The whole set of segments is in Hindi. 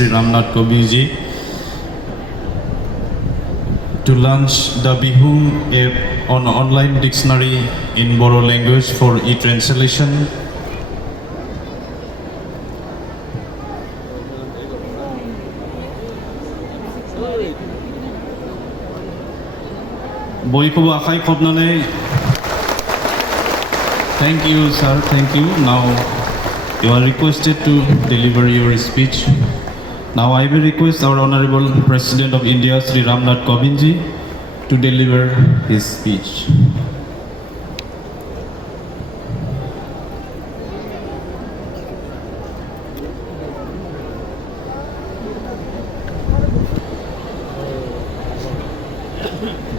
Sri Ramnath Kovind to launch the Bihum app on online dictionary in Bodo language for e-translation. Boyko akai khobnane. Thank you, sir. Thank you. Now you are requested to deliver your speech. Now I will request our Honorable President of India, Sri Ramnath Kovind ji, to deliver his speech.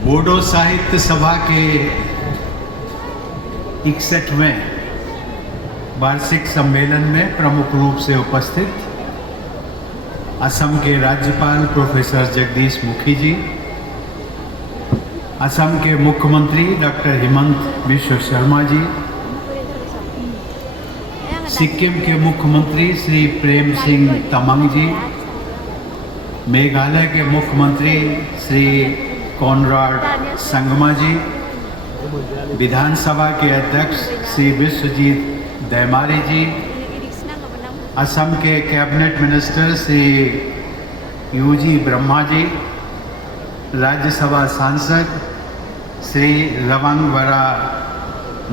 Bodo साहित्य सभा के 61वें वार्षिक सम्मेलन में प्रमुख रूप से उपस्थित असम के राज्यपाल प्रोफेसर जगदीश मुखी जी, असम के मुख्यमंत्री डॉक्टर हिमंत बिश्व शर्मा जी, सिक्किम के मुख्यमंत्री श्री प्रेम सिंह तमंग जी, मेघालय के मुख्यमंत्री श्री कॉनराड संगमा जी, विधानसभा के अध्यक्ष श्री विश्वजीत दैमारी जी, असम के cabinet minister Shri U G Brahma ji, Rajya Sabha सांसद Shri Rwngwra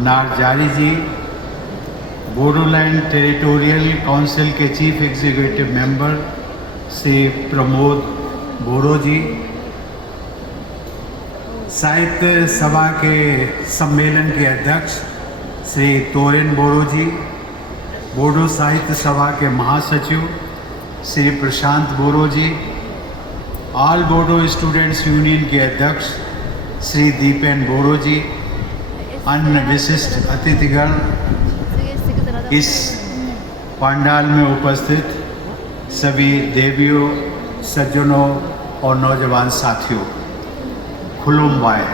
Narzary ji, Bodoland territorial council के chief executive member Shri Pramod Boro ji, Sahitya Sabha के सम्मेलन के अध्यक्ष श्री तोरेन बोरो जी, बोडो साहित्य सभा के महासचिव श्री प्रशांत बोरो जी, ऑल बोडो स्टूडेंट्स यूनियन के अध्यक्ष श्री दीपेन बोरो जी, अन्य विशिष्ट अतिथिगण, इस पंडाल में उपस्थित सभी देवियों, सज्जनों और नौजवान साथियों, खुलुमबाय।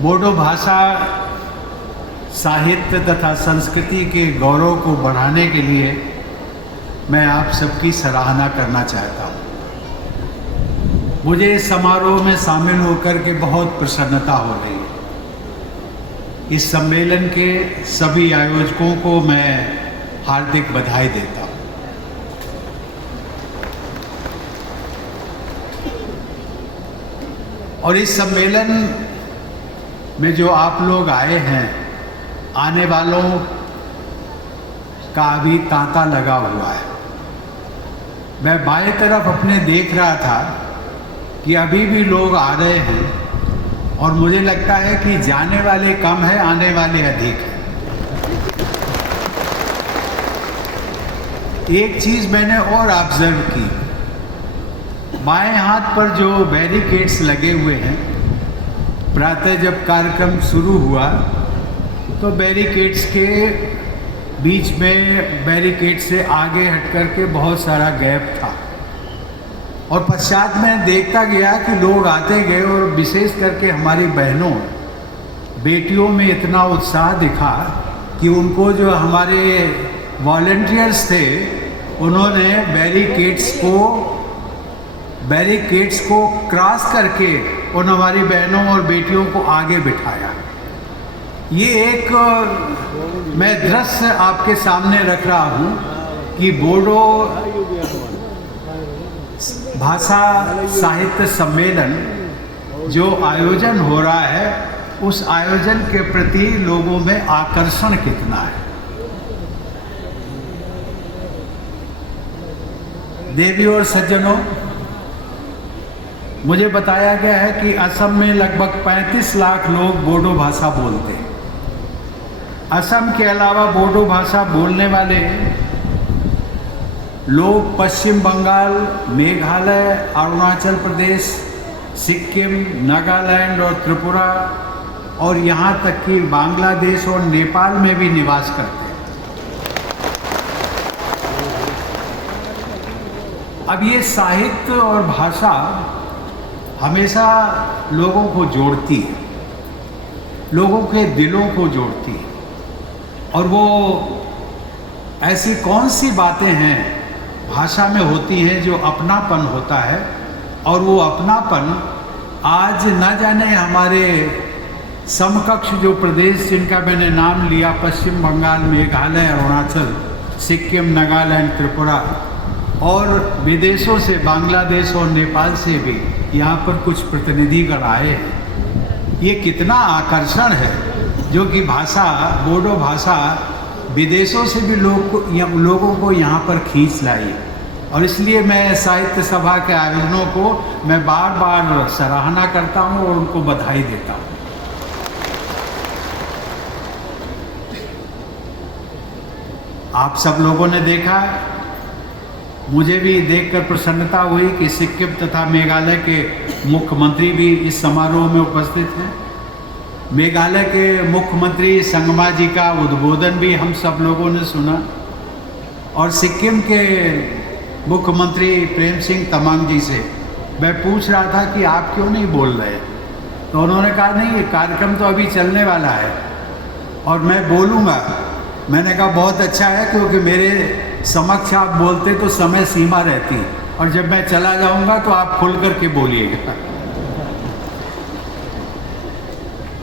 बोडो भाषा साहित्य तथा संस्कृति के गौरव को बढ़ाने के लिए मैं आप सबकी सराहना करना चाहता हूँ। मुझे इस समारोह में शामिल होकर के बहुत प्रसन्नता हो रही है। इस सम्मेलन के सभी आयोजकों को मैं हार्दिक बधाई देता हूँ। और इस सम्मेलन में जो आप लोग आए हैं, आने वालों का अभी तांता लगा हुआ है। मैं बाएं तरफ अपने देख रहा था कि अभी भी लोग आ रहे हैं और मुझे लगता है कि जाने वाले कम है, आने वाले अधिक हैं। एक चीज़ मैंने और ऑब्जर्व की, बाएं हाथ पर जो बैरिकेड्स लगे हुए हैं, प्रातः जब कार्यक्रम शुरू हुआ तो बैरिकेड्स के बीच में, बैरिकेड से आगे हट कर के बहुत सारा गैप था और पश्चात में देखता गया कि लोग आते गए और विशेष करके हमारी बहनों, बेटियों में इतना उत्साह दिखा कि उनको जो हमारे वॉलंटियर्स थे, उन्होंने बैरिकेड्स को क्रॉस करके उन हमारी बहनों और बेटियों को आगे बिठाया। ये एक मैं दृश्य आपके सामने रख रहा हूँ कि बोडो भाषा साहित्य सम्मेलन जो आयोजन हो रहा है, उस आयोजन के प्रति लोगों में आकर्षण कितना है। देवी और सज्जनों, मुझे बताया गया है कि असम में लगभग 35 लाख लोग बोडो भाषा बोलते हैं। असम के अलावा बोडो भाषा बोलने वाले लोग पश्चिम बंगाल, मेघालय, अरुणाचल प्रदेश, सिक्किम, नागालैंड और त्रिपुरा और यहाँ तक कि बांग्लादेश और नेपाल में भी निवास करते हैं। अब ये साहित्य और भाषा हमेशा लोगों को जोड़ती है, लोगों के दिलों को जोड़ती है। और वो ऐसी कौन सी बातें हैं भाषा में होती हैं जो अपनापन होता है, और वो अपनापन आज न जाने हमारे समकक्ष जो प्रदेश जिनका मैंने नाम लिया, पश्चिम बंगाल, मेघालय, अरुणाचल, सिक्किम, नागालैंड, त्रिपुरा, और विदेशों से बांग्लादेश और नेपाल से भी यहाँ पर कुछ प्रतिनिधिगण आए हैं। ये कितना आकर्षण है, जो कि भाषा, बोडो भाषा विदेशों से भी लोगों को यहाँ पर खींच लाई। और इसलिए मैं साहित्य सभा के आयोजनों को मैं बार बार सराहना करता हूँ और उनको बधाई देता हूँ। आप सब लोगों ने देखा, मुझे भी देखकर प्रसन्नता हुई कि सिक्किम तथा मेघालय के मुख्यमंत्री भी इस समारोह में उपस्थित हैं। मेघालय के मुख्यमंत्री संगमा जी का उद्बोधन भी हम सब लोगों ने सुना, और सिक्किम के मुख्यमंत्री प्रेम सिंह तमांग जी से मैं पूछ रहा था कि आप क्यों नहीं बोल रहे, तो उन्होंने कहा नहीं, ये कार्यक्रम तो अभी चलने वाला है और मैं बोलूँगा। मैंने कहा बहुत अच्छा है, क्योंकि मेरे समक्ष आप बोलते तो समय सीमा रहती, और जब मैं चला जाऊंगा तो आप खुल करके बोलिएगा।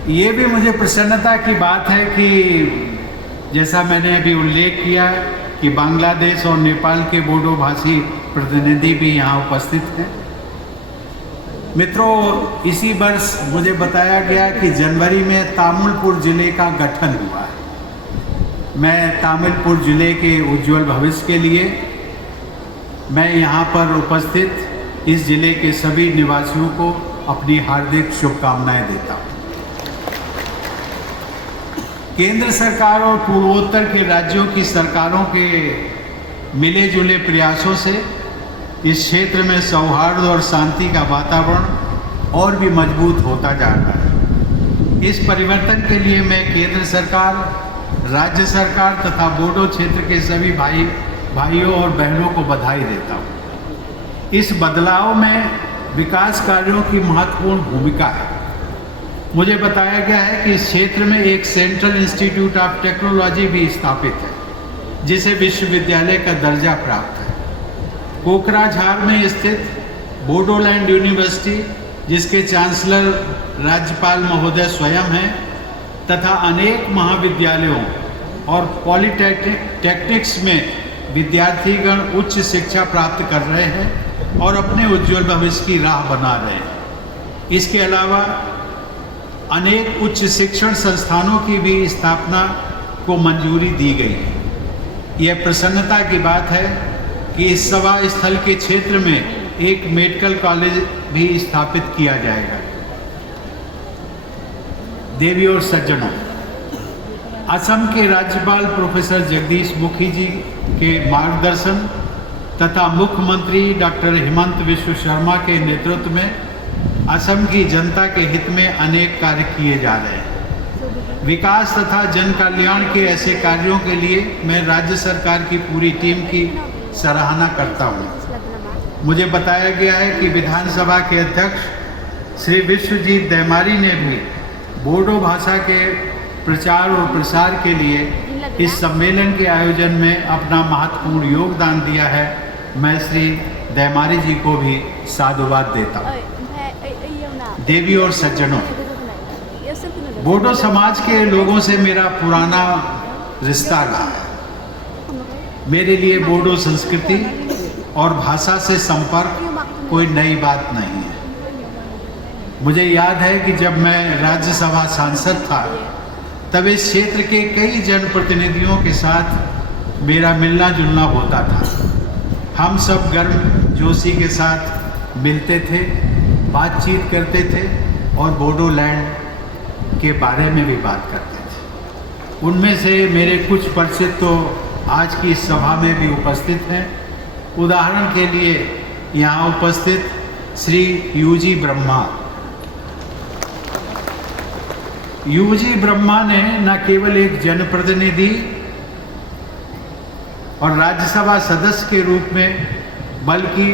ये भी मुझे प्रसन्नता की बात है कि जैसा मैंने अभी उल्लेख किया कि बांग्लादेश और नेपाल के बोडो भाषी प्रतिनिधि भी यहाँ उपस्थित हैं। मित्रों, इसी वर्ष मुझे बताया गया कि जनवरी में तामुलपुर जिले का गठन हुआ है। मैं तामुलपुर जिले के उज्जवल भविष्य के लिए मैं यहाँ पर उपस्थित इस जिले के सभी निवासियों को अपनी हार्दिक शुभकामनाएं देता हूँ। केंद्र सरकार और पूर्वोत्तर के राज्यों की सरकारों के मिले जुले प्रयासों से इस क्षेत्र में सौहार्द और शांति का वातावरण और भी मजबूत होता जा रहा है। इस परिवर्तन के लिए मैं केंद्र सरकार, राज्य सरकार तथा बोडो क्षेत्र के सभी भाइयों और बहनों को बधाई देता हूँ। इस बदलाव में विकास कार्यों की महत्वपूर्ण भूमिका है। मुझे बताया गया है कि इस क्षेत्र में एक सेंट्रल इंस्टीट्यूट ऑफ टेक्नोलॉजी भी स्थापित है, जिसे विश्वविद्यालय का दर्जा प्राप्त है। कोकराझार में स्थित बोडोलैंड यूनिवर्सिटी, जिसके चांसलर राज्यपाल महोदय स्वयं हैं, तथा अनेक महाविद्यालयों और पॉलिटेक्निक्स में विद्यार्थीगण उच्च शिक्षा प्राप्त कर रहे हैं और अपने उज्जवल भविष्य की राह बना रहे हैं। इसके अलावा अनेक उच्च शिक्षण संस्थानों की भी स्थापना को मंजूरी दी गई है। यह प्रसन्नता की बात है कि इस सभा स्थल के क्षेत्र में एक मेडिकल कॉलेज भी स्थापित किया जाएगा। देवी और सज्जनों, असम के राज्यपाल प्रोफेसर जगदीश मुखी जी के मार्गदर्शन तथा मुख्यमंत्री डॉक्टर हिमंत विश्व शर्मा के नेतृत्व में असम की जनता के हित में अनेक कार्य किए जा रहे हैं। विकास तथा जन कल्याण के ऐसे कार्यों के लिए मैं राज्य सरकार की पूरी टीम की सराहना करता हूँ। मुझे बताया गया है कि विधानसभा के अध्यक्ष श्री विश्वजीत दैमारी ने भी बोडो भाषा के प्रचार और प्रसार के लिए इस सम्मेलन के आयोजन में अपना महत्वपूर्ण योगदान दिया है। मैं श्री दैमारी जी को भी साधुवाद देता हूँ। देवी और सज्जनों, बोडो समाज के लोगों से मेरा पुराना रिश्ता रहा है। मेरे लिए बोडो संस्कृति और भाषा से संपर्क कोई नई बात नहीं है। मुझे याद है कि जब मैं राज्यसभा सांसद था, तब इस क्षेत्र के कई जनप्रतिनिधियों के साथ मेरा मिलना जुलना होता था। हम सब गर्मजोशी के साथ मिलते थे, बातचीत करते थे और बोडोलैंड के बारे में भी बात करते थे। उनमें से मेरे कुछ परिचित तो आज की इस सभा में भी उपस्थित हैं। उदाहरण के लिए यहाँ उपस्थित श्री यूजी ब्रह्मा। यूजी ब्रह्मा ने न केवल एक जनप्रतिनिधि और राज्यसभा सदस्य के रूप में, बल्कि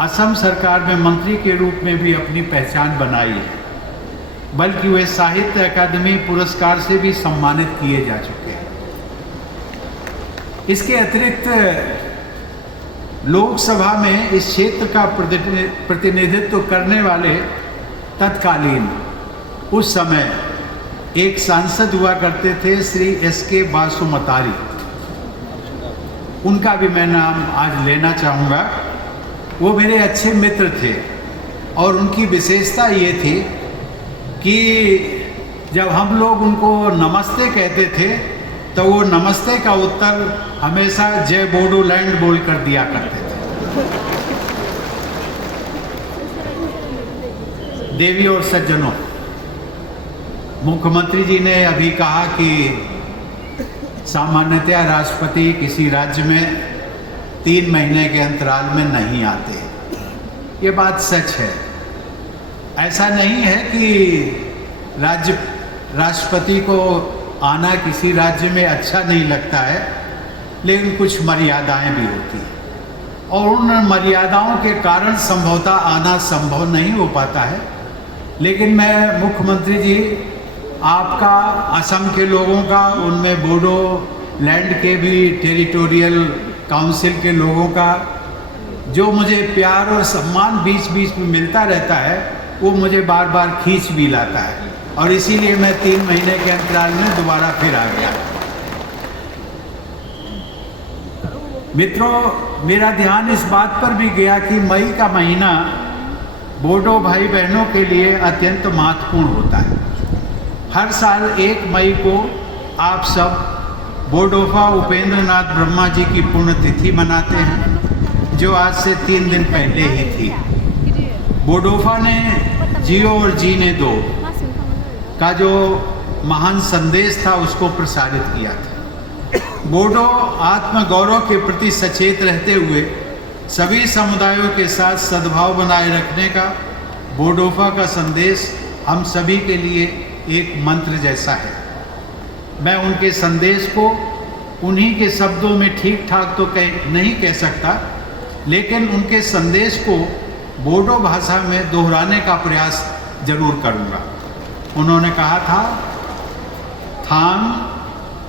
असम सरकार में मंत्री के रूप में भी अपनी पहचान बनाई है। बल्कि वे साहित्य अकादमी पुरस्कार से भी सम्मानित किए जा चुके हैं। इसके अतिरिक्त लोकसभा में इस क्षेत्र का प्रतिनिधित्व करने वाले तत्कालीन उस समय एक सांसद हुआ करते थे श्री एस.के. बासुमतारी। उनका भी मैं नाम आज लेना चाहूँगा। वो मेरे अच्छे मित्र थे और उनकी विशेषता ये थी कि जब हम लोग उनको नमस्ते कहते थे तो वो नमस्ते का उत्तर हमेशा जय बोडोलैंड बोल कर दिया करते थे। देवी और सज्जनों, मुख्यमंत्री जी ने अभी कहा कि सामान्यतया राष्ट्रपति किसी राज्य में 3 महीने के अंतराल में नहीं आते। ये बात सच है। ऐसा नहीं है कि राष्ट्रपति को आना किसी राज्य में अच्छा नहीं लगता है, लेकिन कुछ मर्यादाएं भी होती हैं और उन मर्यादाओं के कारण संभवतः आना संभव नहीं हो पाता है। लेकिन मैं मुख्यमंत्री जी, आपका, असम के लोगों का, उनमें बोडोलैंड के भी टेरिटोरियल काउंसिल के लोगों का जो मुझे प्यार और सम्मान बीच बीच में मिलता रहता है, वो मुझे बार बार खींच भी लाता है और इसीलिए मैं 3 महीने के अंतराल में दोबारा फिर आ गया। मित्रों, मेरा ध्यान इस बात पर भी गया कि मई का महीना बोडो भाई बहनों के लिए अत्यंत महत्वपूर्ण होता है। हर साल 1 मई को आप सब बोडोफा उपेंद्र नाथ ब्रह्मा जी की पुण्यतिथि मनाते हैं, जो आज से 3 दिन पहले ही थी। बोडोफा ने जियो और जीने दो का जो महान संदेश था उसको प्रसारित किया था। बोडो आत्मगौरव के प्रति सचेत रहते हुए सभी समुदायों के साथ सद्भाव बनाए रखने का बोडोफा का संदेश हम सभी के लिए एक मंत्र जैसा है। मैं उनके संदेश को उन्हीं के शब्दों में ठीक ठाक तो नहीं कह सकता, लेकिन उनके संदेश को बोडो भाषा में दोहराने का प्रयास जरूर करूँगा। उन्होंने कहा था, थान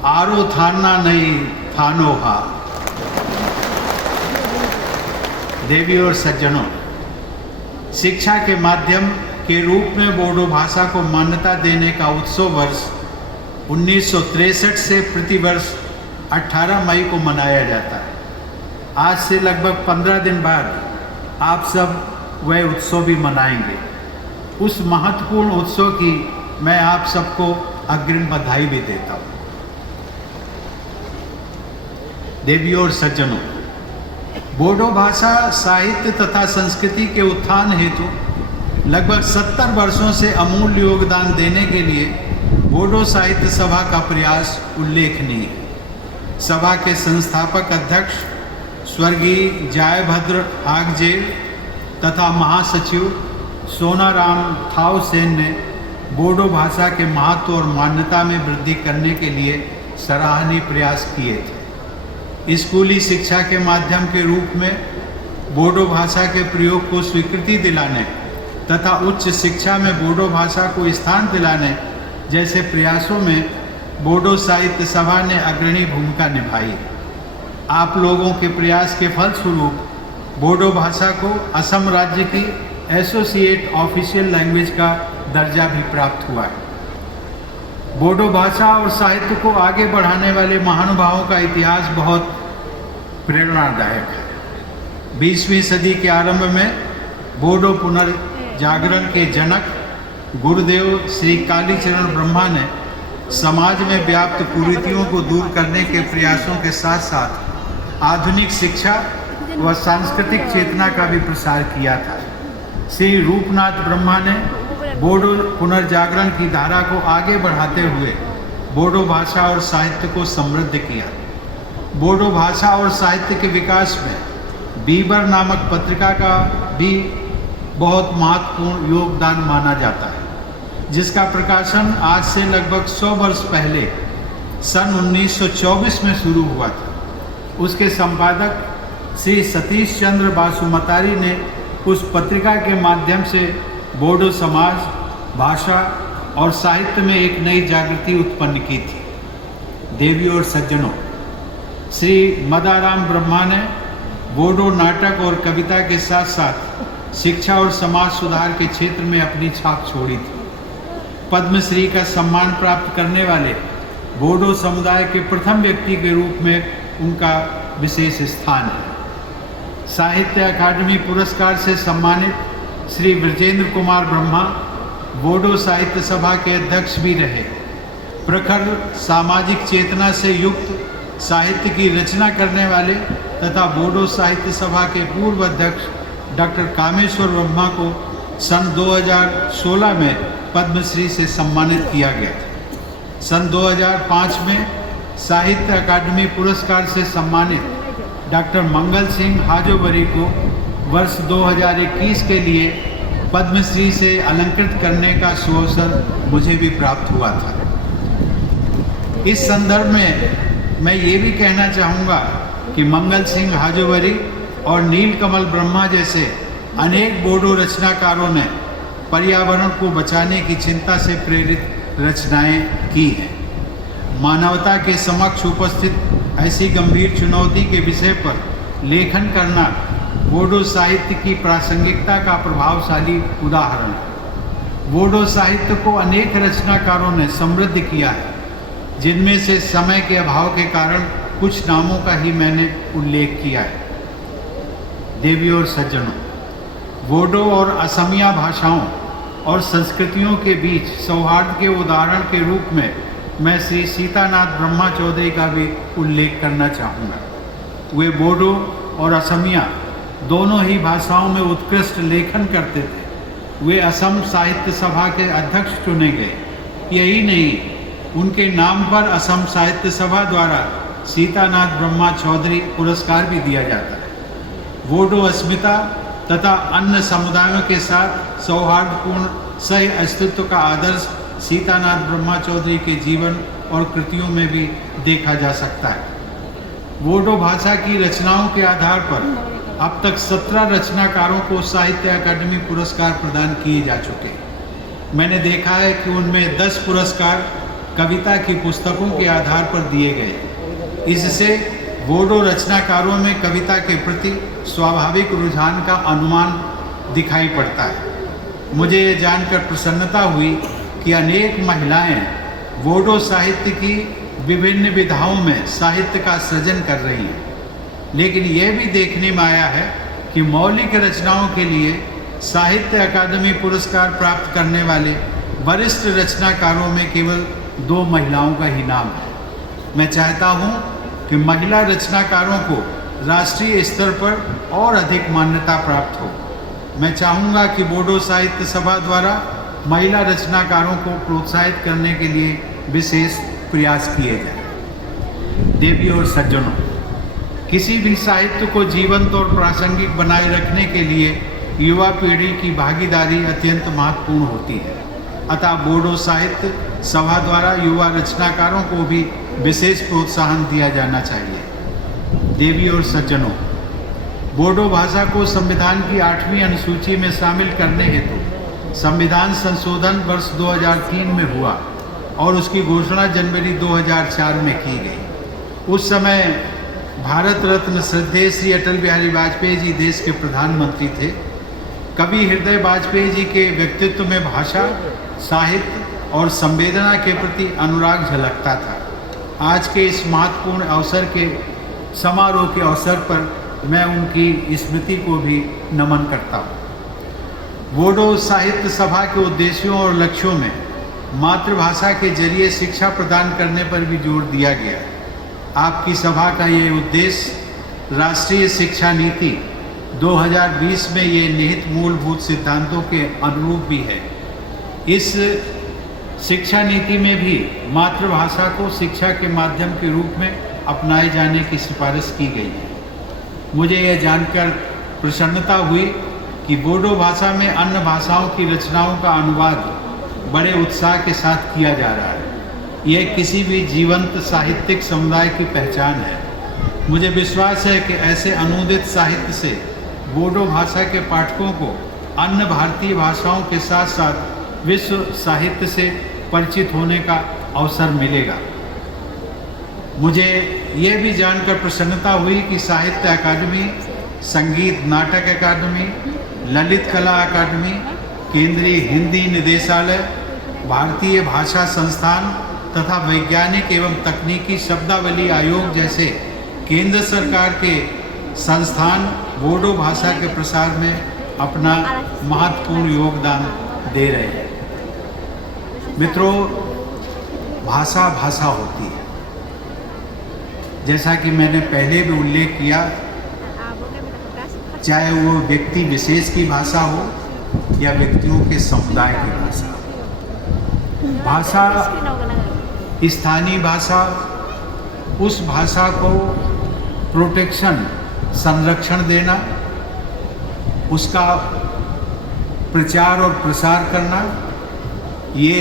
आरो थाना नहीं थानो हा। देवी और सज्जनों, शिक्षा के माध्यम के रूप में बोडो भाषा को मान्यता देने का उत्सव वर्ष 1963 से प्रतिवर्ष 18 मई को मनाया जाता है। आज से लगभग 15 दिन बाद आप सब वह उत्सव भी मनाएंगे। उस महत्वपूर्ण उत्सव की मैं आप सबको अग्रिम बधाई भी देता हूँ। देवी और सज्जनों, बोडो भाषा साहित्य तथा संस्कृति के उत्थान हेतु लगभग 70 वर्षों से अमूल्य योगदान देने के लिए बोडो साहित्य सभा का प्रयास उल्लेखनीय है। सभा के संस्थापक अध्यक्ष स्वर्गीय जयभद्र आगजेल तथा महासचिव सोनाराम थाउसेन ने बोडो भाषा के महत्व और मान्यता में वृद्धि करने के लिए सराहनीय प्रयास किए थे। स्कूली शिक्षा के माध्यम के रूप में बोडो भाषा के प्रयोग को स्वीकृति दिलाने तथा उच्च शिक्षा में बोडो भाषा को स्थान दिलाने जैसे प्रयासों में बोडो साहित्य सभा ने अग्रणी भूमिका निभाई। आप लोगों के प्रयास के फलस्वरूप बोडो भाषा को असम राज्य की एसोसिएट ऑफिशियल लैंग्वेज का दर्जा भी प्राप्त हुआ है। बोडो भाषा और साहित्य को आगे बढ़ाने वाले महानुभावों का इतिहास बहुत प्रेरणादायक है। 20वीं सदी के आरंभ में बोडो पुनर्जागरण के जनक गुरुदेव श्री कालीचरण ब्रह्मा ने समाज में व्याप्त कुरीतियों को दूर करने के प्रयासों के साथ साथ आधुनिक शिक्षा व सांस्कृतिक चेतना का भी प्रसार किया था। श्री रूपनाथ ब्रह्मा ने बोडो पुनर्जागरण की धारा को आगे बढ़ाते हुए बोडो भाषा और साहित्य को समृद्ध किया। बोडो भाषा और साहित्य के विकास में बीबर नामक पत्रिका का भी बहुत महत्वपूर्ण योगदान माना जाता है, जिसका प्रकाशन आज से लगभग 100 वर्ष पहले सन 1924 में शुरू हुआ था। उसके संपादक श्री सतीश चंद्र बासुमतारी ने उस पत्रिका के माध्यम से बोडो समाज, भाषा और साहित्य में एक नई जागृति उत्पन्न की थी। देवी और सज्जनों, श्री मदाराम ब्रह्मा ने बोडो नाटक और कविता के साथ साथ शिक्षा और समाज सुधार के क्षेत्र में अपनी छाप छोड़ी थी। पद्मश्री का सम्मान प्राप्त करने वाले बोडो समुदाय के प्रथम व्यक्ति के रूप में उनका विशेष स्थान है। साहित्य अकादमी पुरस्कार से सम्मानित श्री ब्रजेंद्र कुमार ब्रह्मा बोडो साहित्य सभा के अध्यक्ष भी रहे। प्रखर सामाजिक चेतना से युक्त साहित्य की रचना करने वाले तथा बोडो साहित्य सभा के पूर्व अध्यक्ष डॉक्टर कामेश्वर ब्रह्मा को सन 2016 में पद्मश्री से सम्मानित किया गया था। सन 2005 में साहित्य अकादमी पुरस्कार से सम्मानित डॉक्टर मंगल सिंह हाजोवरी को वर्ष 2021 के लिए पद्मश्री से अलंकृत करने का सुअवसर मुझे भी प्राप्त हुआ था। इस संदर्भ में मैं ये भी कहना चाहूँगा कि मंगल सिंह हाजोवरी और नीलकमल ब्रह्मा जैसे अनेक बोडो रचनाकारों ने पर्यावरण को बचाने की चिंता से प्रेरित रचनाएं की हैं। मानवता के समक्ष उपस्थित ऐसी गंभीर चुनौती के विषय पर लेखन करना बोडो साहित्य की प्रासंगिकता का प्रभावशाली उदाहरण है। बोडो साहित्य को अनेक रचनाकारों ने समृद्ध किया है, जिनमें से समय के अभाव के कारण कुछ नामों का ही मैंने उल्लेख किया है। देवियों और सज्जनों, बोडो और असमिया भाषाओं और संस्कृतियों के बीच सौहार्द के उदाहरण के रूप में मैं श्री सीतानाथ ब्रह्मा चौधरी का भी उल्लेख करना चाहूँगा। वे बोडो और असमिया दोनों ही भाषाओं में उत्कृष्ट लेखन करते थे। वे असम साहित्य सभा के अध्यक्ष चुने गए। यही नहीं, उनके नाम पर असम साहित्य सभा द्वारा सीतानाथ ब्रह्मा चौधरी पुरस्कार भी दिया जाता है। बोडो अस्मिता तथा अन्य समुदायों के साथ सौहार्दपूर्ण सह अस्तित्व का आदर्श सीतानाथ ब्रह्मा चौधरी के जीवन और कृतियों में भी देखा जा सकता है। बोडो भाषा की रचनाओं के आधार पर अब तक 17 रचनाकारों को साहित्य अकादमी पुरस्कार प्रदान किए जा चुके हैं। मैंने देखा है कि उनमें 10 पुरस्कार कविता की पुस्तकों के आधार पर दिए गए। इससे बोडो रचनाकारों में कविता के प्रति स्वाभाविक रुझान का अनुमान दिखाई पड़ता है। मुझे ये जानकर प्रसन्नता हुई कि अनेक महिलाएं बोडो साहित्य की विभिन्न विधाओं में साहित्य का सृजन कर रही हैं। लेकिन यह भी देखने में आया है कि मौलिक रचनाओं के लिए साहित्य अकादमी पुरस्कार प्राप्त करने वाले वरिष्ठ रचनाकारों में केवल 2 महिलाओं का ही नाम है। मैं चाहता हूं कि महिला रचनाकारों को राष्ट्रीय स्तर पर और अधिक मान्यता प्राप्त हो। मैं चाहूँगा कि बोडो साहित्य सभा द्वारा महिला रचनाकारों को प्रोत्साहित करने के लिए विशेष प्रयास किए जाए। देवियों और सज्जनों, किसी भी साहित्य को जीवंत और प्रासंगिक बनाए रखने के लिए युवा पीढ़ी की भागीदारी अत्यंत महत्वपूर्ण होती है। अतः बोडो साहित्य सभा द्वारा युवा रचनाकारों को भी विशेष प्रोत्साहन दिया जाना चाहिए। देवियों और सज्जनों, बोडो भाषा को संविधान की 8वीं अनुसूची में शामिल करने हेतु संविधान संशोधन वर्ष 2003 में हुआ और उसकी घोषणा जनवरी 2004 में की गई। उस समय भारत रत्न श्रद्धेय श्री अटल बिहारी वाजपेयी जी देश के प्रधानमंत्री थे। कवि हृदय वाजपेयी जी के व्यक्तित्व में भाषा, साहित्य और संवेदना के प्रति अनुराग झलकता था। आज के इस महत्वपूर्ण अवसर के समारोह के अवसर पर मैं उनकी स्मृति को भी नमन करता हूँ। बोडो साहित्य सभा के उद्देश्यों और लक्ष्यों में मातृभाषा के जरिए शिक्षा प्रदान करने पर भी जोर दिया गया है। आपकी सभा का ये उद्देश्य राष्ट्रीय शिक्षा नीति 2020 में ये निहित मूलभूत सिद्धांतों के अनुरूप भी है। इस शिक्षा नीति में भी मातृभाषा को शिक्षा के माध्यम के रूप में अपनाए जाने की सिफारिश की गई है। मुझे यह जानकर प्रसन्नता हुई कि बोडो भाषा में अन्य भाषाओं की रचनाओं का अनुवाद बड़े उत्साह के साथ किया जा रहा है। यह किसी भी जीवंत साहित्यिक समुदाय की पहचान है। मुझे विश्वास है कि ऐसे अनुदित साहित्य से बोडो भाषा के पाठकों को अन्य भारतीय भाषाओं के साथ साथ विश्व साहित्य से परिचित होने का अवसर मिलेगा। मुझे ये भी जानकर प्रसन्नता हुई कि साहित्य अकादमी, संगीत नाटक अकादमी, ललित कला अकादमी, केंद्रीय हिंदी निदेशालय, भारतीय भाषा संस्थान तथा वैज्ञानिक एवं तकनीकी शब्दावली आयोग जैसे केंद्र सरकार के संस्थान बोडो भाषा के प्रसार में अपना महत्वपूर्ण योगदान दे रहे हैं। मित्रों, भाषा भाषा होती है। जैसा कि मैंने पहले भी उल्लेख किया, चाहे वो व्यक्ति विशेष की भाषा हो या व्यक्तियों के समुदाय की भाषा। भाषा, स्थानीय भाषा, उस भाषा को प्रोटेक्शन, संरक्षण देना, उसका प्रचार और प्रसार करना, ये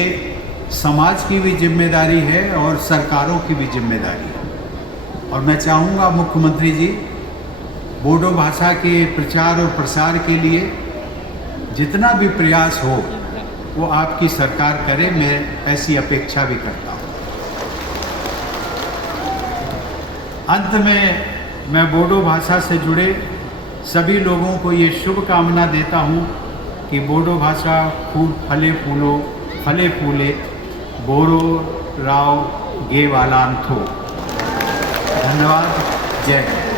समाज की भी जिम्मेदारी है और सरकारों की भी जिम्मेदारी है। और मैं चाहूँगा मुख्यमंत्री जी, बोडो भाषा के प्रचार और प्रसार के लिए जितना भी प्रयास हो वो आपकी सरकार करे, मैं ऐसी अपेक्षा भी करता हूँ। अंत में मैं बोडो भाषा से जुड़े सभी लोगों को ये शुभकामना देता हूँ कि बोडो भाषा खूब फले फूले बोरो राव गे वालांथो। धन्यवाद। जय हिंद।